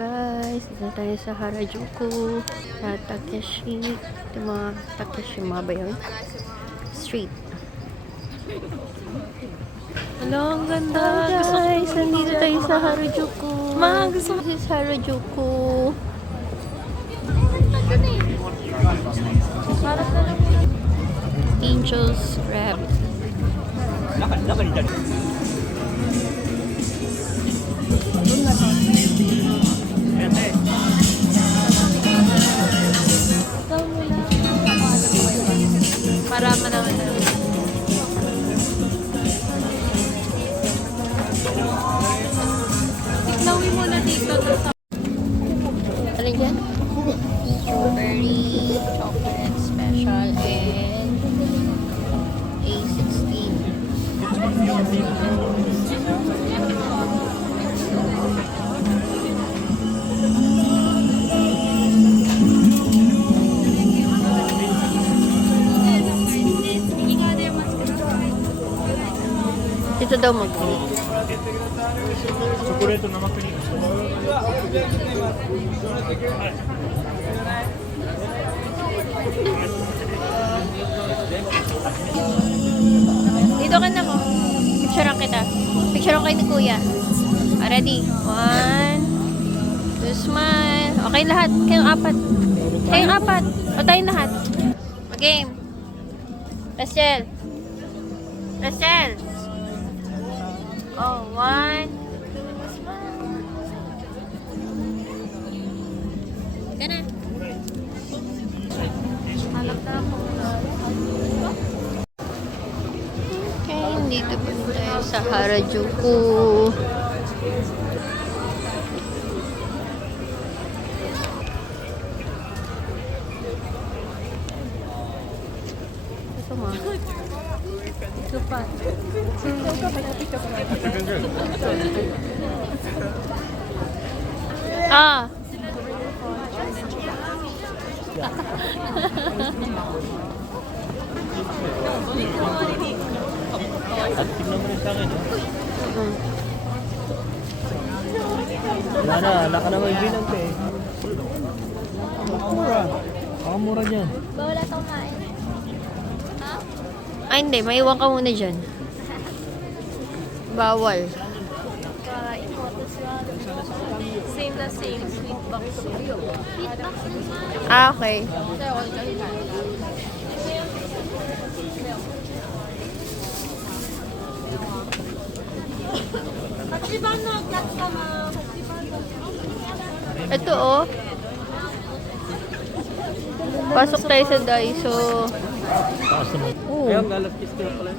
guys, dito tayo sa Harajuku sa Takeshi. Ito mga Takeshima ba yun? Street. Hello, ang ganda. Hello guys, nandito tayo sa Harajuku. Gusto ko. This is Harajuku. Angel's Crab. Para manaman na. Iklawin mo na dito. Ano dyan? Strawberry, chocolate special, and A16. Dito daw mag-greet. チョコレート生クリーム。 Dito ka na ko. Picturean kita. Picturean kayo ni Kuya. Ready? 1, 2, smile. Okay lahat. Kayong apat. Kayong apat. O tayong lahat. Mag-game. Rachel. Rachel. Oh, 1, 2, smile. Ka na. Alam na ako. Okay, dito po tayo sa Harajuku. Ito mo. Ito pa. Ah! At tignan mo rin sa akin. Mm. Wala ka naman bilang pa eh. Mura. Mura dyan. Bawal ata kumain. Ay, hindi. Maiwan ka muna dyan. Bawal. Kain ko. Same na same. Sweet box. Sweet box naman. Ah, okay. Sa'yo ko dyan. Ito, oh. Pasok tayo sa Daiso. Taas naman. Oo. Ayun, galas kiss ko na pala.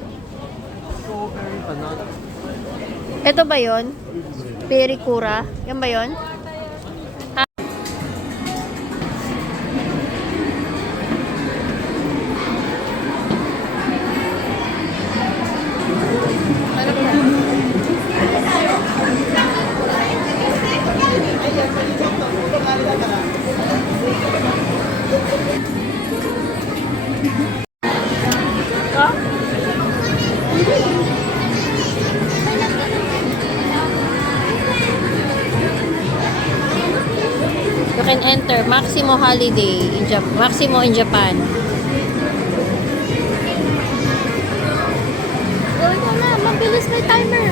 Strawberry banana. Ito ba yon? Perikura? Yan ba yon? You can enter Maximo Holiday in Maximo in Japan. Gawin mo na. Mabilis may timer.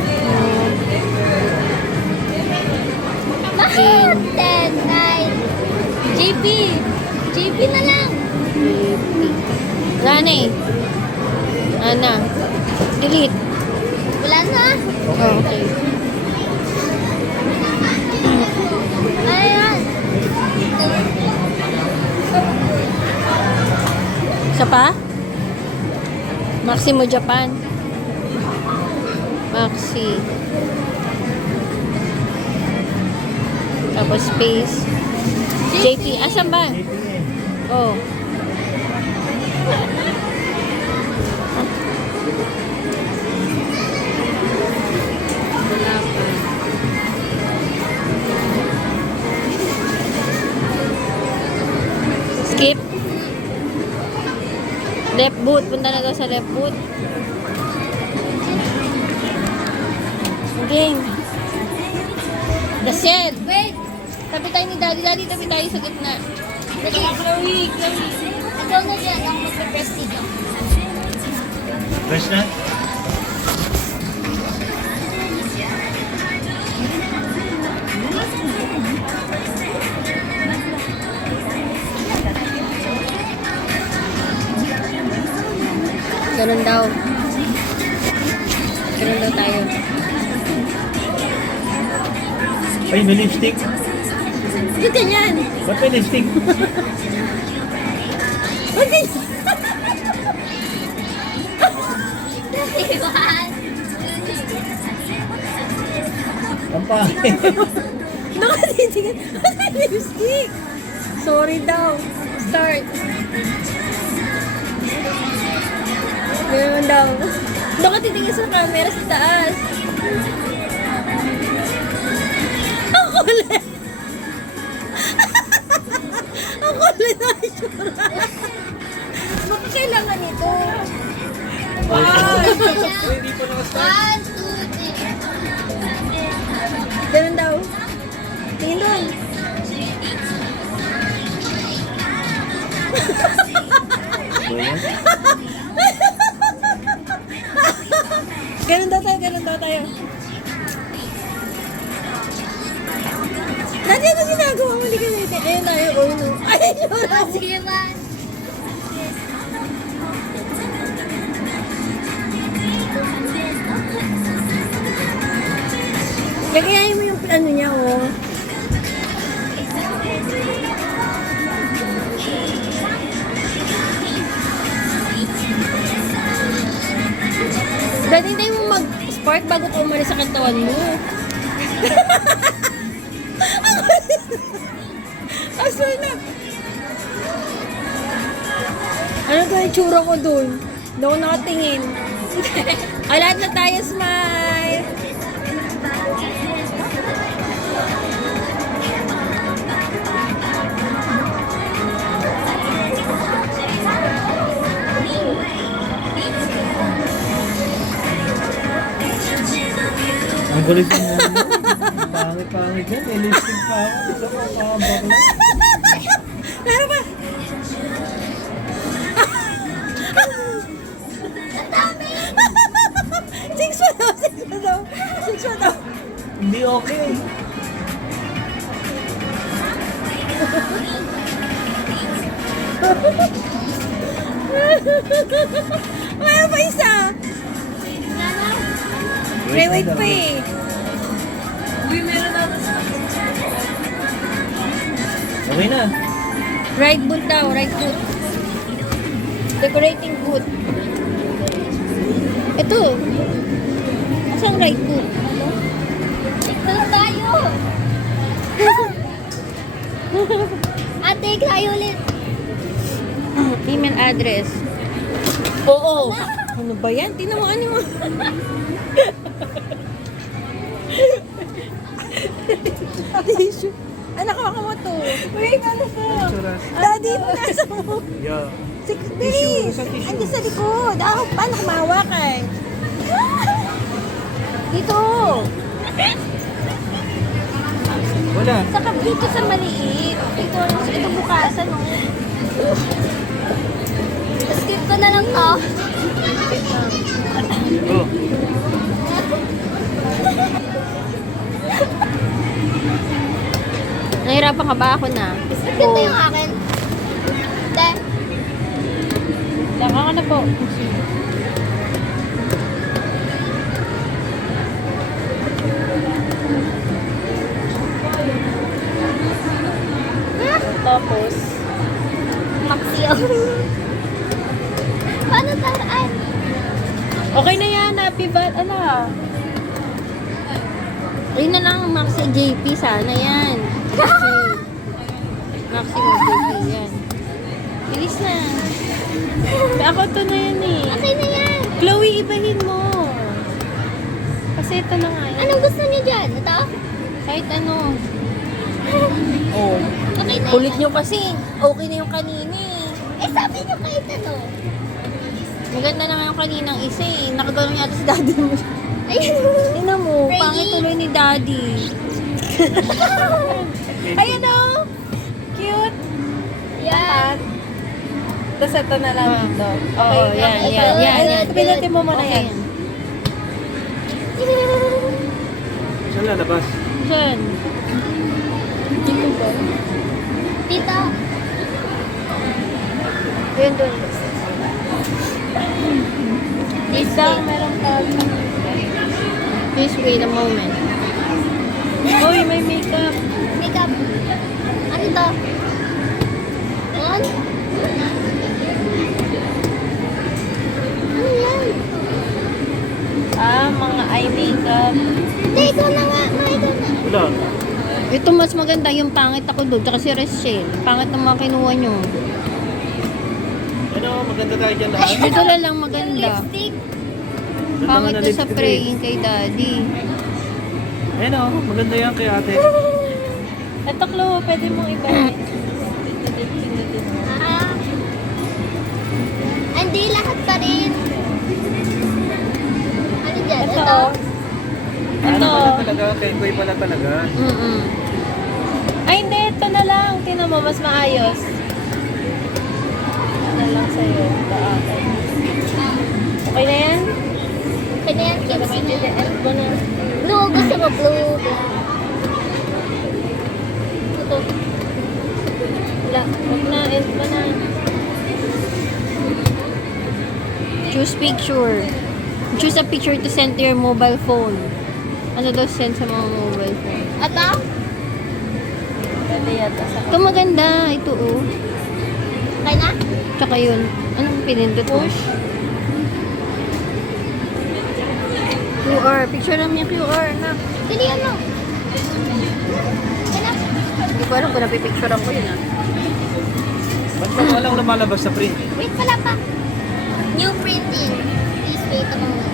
10, 9. JP. JP na lang. Wala na eh. Ana. Delete. Wala na. Oh, okay. Ayan. Isa pa? Maximo Japan. Maxi. Tapos space. JP. Asan ba? Oh. Wala pa. Skip. Left boot. Punta na daw sa left boot. Game. The shed. Wait. Tabi tayo ni Daddy. Daddy, tabi tayo sa gitna. Daddy, Chloe. Ikaw na dyan. Ako magpe-press dito. Fresh na? Ganun daw. Ganun daw tayo. Ay, may lipstick. Ba't ganyan? Ba't may lipstick? Ba't ganyan? Ang pangit. Nakatitingin. Ano yung lipstick? Sorry daw. Start. Ganun daw. Nakatitingin sa camera sa taas. Ang kulit! Ang kulit na itsura. Bakit kailangan ito? Hindi pa nakastart. 1, 2, 3. Ganun daw. Tingin doon. Ba yan? Ganun daw tayo, ganun daw tayo. Dati ano ginagawa mo? Hindi ka natin. Ayun tayo. Ayun yun. Sige ba? Gagayahin mo yung ano niya, oh. Dati tayo mo mag-spark bago ka umalis sa kantawan mo. Asal na. Ano ba yung tsura ko dun? Hindi ako nakatingin. Lahat na tayo, smile! Ang gulit mo yan. Pangit yan. May lipstick pa ako. Gusto ko makabakla. Meron ba? Six pa daw, six pa daw. Six pa daw. Hindi okay. Meron pa isa. Wait pa eh. Okay na. Right boot daw, right boot. Decorating boot. Ito. Asan right boot? Ito na tayo. Ate, tayo ulit. Email address. Oo. Ano ba yan? Tingnan mo ano mo. Tissue. Anak ko mo to. Wait, ano to? Daddy, nasa mo. Yeah. Dali. Isang tissue. Andi sa likod. Ako, paano kumawa ka eh? Dito. Wala. Saka dito sa maliit. Ito bukasan. Oh. Skip ko na lang to. Oh. Nahirapan ka ba? Ako na. Ganda yung akin. Te. Laka ka na po. Tapos, Maxio. Paano tayo? Ay. okay na yan. Happy bat. Ala. Ayun na lang, Maxi JP. Sana yan. Maxi mo JP. Yan. Bilis na. Ako to na yan eh. Okay na yan. Chloe, ibahin mo. Kasi ito na nga yan. Anong gusto niyo dyan? Ito? Kahit ano. Oh. Okay na Kulit yan. nyo kasi. Okay na yung kanina eh. Eh, sabi niyo kahit ano. Maganda na nga yung kaninang isa eh. Nakagano'n yata si daddy mo. Ayun. Tingnan mo, Ready? pangit tuloy ni daddy. Ayun Tapos ito na lang dito. Oo, yan. Pinutin mo muna yan. Saan lalabas? Diyan. Dito ba? Tita. Yun doon. Tita, meron ka. Please wait a moment. Uy, may makeup. Makeup. Ano to? Yan? Ano yan? Mga eye makeup. Hindi, ikaw na nga. Ikaw na. Wala. Ito mas maganda yung pangit ako doon. Tsaka si Rachel. Pangit ng mga kinuha nyo. Ano, maganda tayo dyan lahat. Dito lang maganda. Lipstick. Pangit to sa praying kay daddy. Ayun o, maganda yan kay ate. Ito, Chloe, pwede mong iba. Ah. Hindi lahat pa rin. Ano dyan? Ito. Ito. Ano pala talaga, kay Koy pala talaga. Ay, hindi. Ito na lang. Tingnan mo, mas maayos. Ito na lang sa'yo. Okay na yan? Okay na yan, Para kids. may DDL mo na. Blue. Gusto mo blue? Ito. Wala. Huwag na. End mo na. Choose picture. Choose a picture to send to your mobile phone. Ano daw send sa mga mobile phone? Ito? Pwede yata sa Ito maganda. Ito oh. Okay na? Tsaka yun. Anong pinindot mo? push. QR. Picture lang niya QR na. Dili ano? Okay na? Hindi ko alam kung napipicturean ko yun ah. Ba't ba walang lumalabas sa print? Wait pala pa. New printing. Please wait a moment.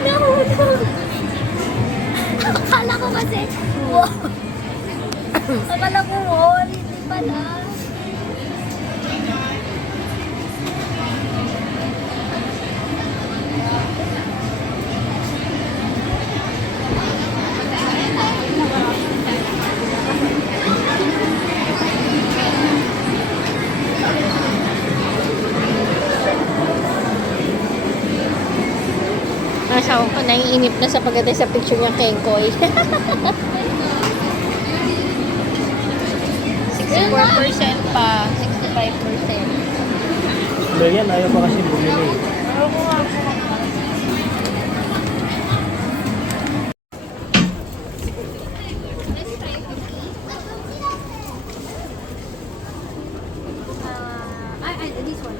No. Akala ko kasi, wow. Akala ko wall, hindi pala. Nasa ako, naiinip na sa pagdating sa picture niya kay Koy. 64% pa. 65%. Pero yan, ayaw pa kasi bumili. This one.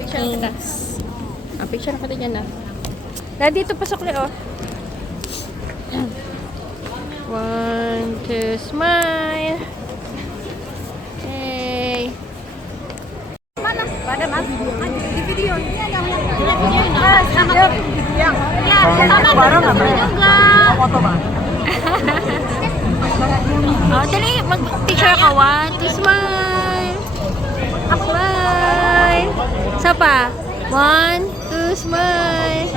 Picture kita. Picture kita dyan ah. Dito pasok le, oh. 1, 2, smile. Hey. Oh, dali, mag-picture ka. 1, 2, smile. Smile. Isa pa. 1, 2, smile.